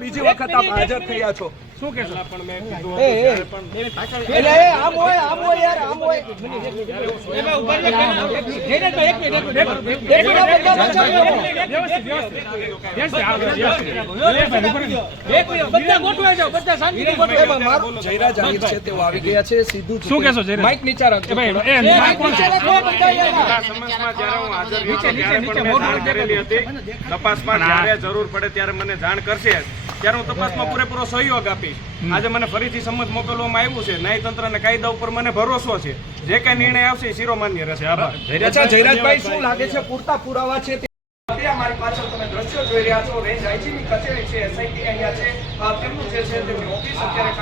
બીજી વખત આપ હાજર થયા છો, શું કહેશો? જયરાજ આહિર છે તેઓ આવી ગયા છે, સીધું શું કહેશો? માઈક નીચે રાખો. તપાસમાં જ્યારે જરૂર પડે ત્યારે મને જાણ કરશે, ત્યારે હું તપાસમાં પૂરેપૂરો સહયોગ આપીશ. આજે મને ફરીથી સંમત મોકલવામાં આવ્યું છે. ન્યાયતંત્ર અને કાયદા ઉપર મને ભરોસો છે. જે કઈ નિર્ણય આવશે એ શિરોમાન્ય રહેશે. આભાર. જયરાજભાઈ, શું લાગે છે પૂરતા પુરાવા છે? અમારી પાછળ તમે દ્રશ્યો જોઈ રહ્યા છો, રેન્જ આઈજીની કચેરી છે, એસઆઈટી અહીંયા છે, તેમનું જે છે તેમની ઓફિસ અત્યારે